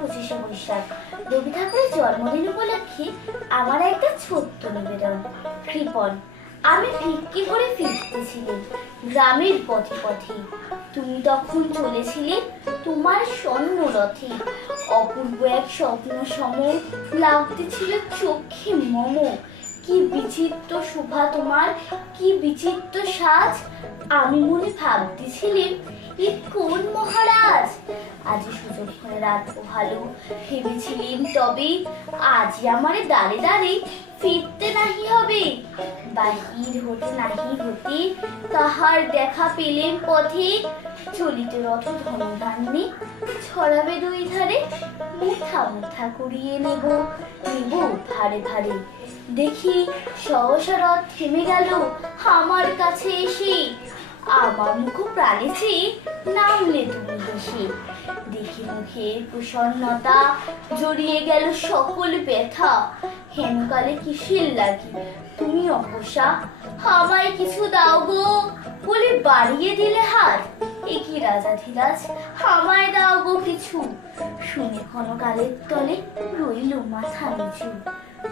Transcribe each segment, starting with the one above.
পঁচিশে বৈশাখ। রবি ঠাকুরের জন্মদিন উপলক্ষে আমার একটা ছোট্ট নিবেদন, কৃপন। আমি ভিক্ষি করে ফিরতেছি গ্রামের পথে পথে তুমি তখন চলেছিলে তোমার স্বর্ণ রথে অপূর্ব এক স্বপ্ন সম লাগতেছিল চোখে মম। কি বিচিত্র শোভা তোমার, কি বিচিত্র সাজ। আমি মনে ভাবতেছিলাম, এ কোন মহারাজ? আজ সুযোগ করে ভালো ভেবেছিলেন তবে আজ আমারে দাঁড়ে দাঁড়ে ফিরতে নাহি হবে। বাহির হতে নাহি হতে তাহার দেখা পেলেন পথে, চলিত রথ ধনধান্যে, ছড়াবে দুই ধারে মুঠা মুঠা করিয়ে নেব। ভারে ভারে দেখি সহসা রথ থেমে গেল আমার কাছে এসে। আমার মুখ প্রাণেছে নামলে তুমি হেসে দেখি মুখের প্রসন্নতা জড়িয়ে গেল সকল ব্যথা। হেনকালে কিসের লাগে? তুমি অবসা আমায় কিছু দাও গো। বলে বাড়িয়ে দিলে হাত। একই রাজা ধীরাজ, আমায় দাও গো কিছু। শুনে ক্ষণকালের তলে রইল মাথা নিচু।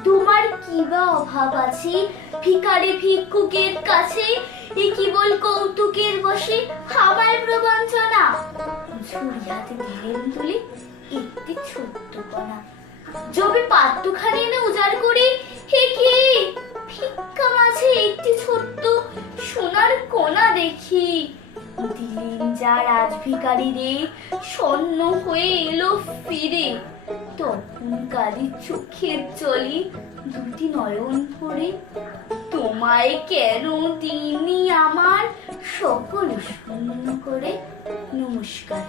তোমার কি বা অভাব আছে? ভিখারি ভিক্ষুকের কাছে এ কেবল কৌতুকের বসে হাওয়ায় প্রবঞ্চনা তুলে একটি ছোট্ট কণা। এনে উজাড় করে হে কি? ভিক্ষা মাঝে একটি ছোট্ট সোনার কণা দেখি। দিলেন যা রাজ ভিখারি রে, স্বর্ণ হয়ে এলো ফিরে। তখন কালী চোখের জলে দুটি নয়ন ভরে তোমায় কেন তিনি আমার? সকল শূন্য করে নমস্কার।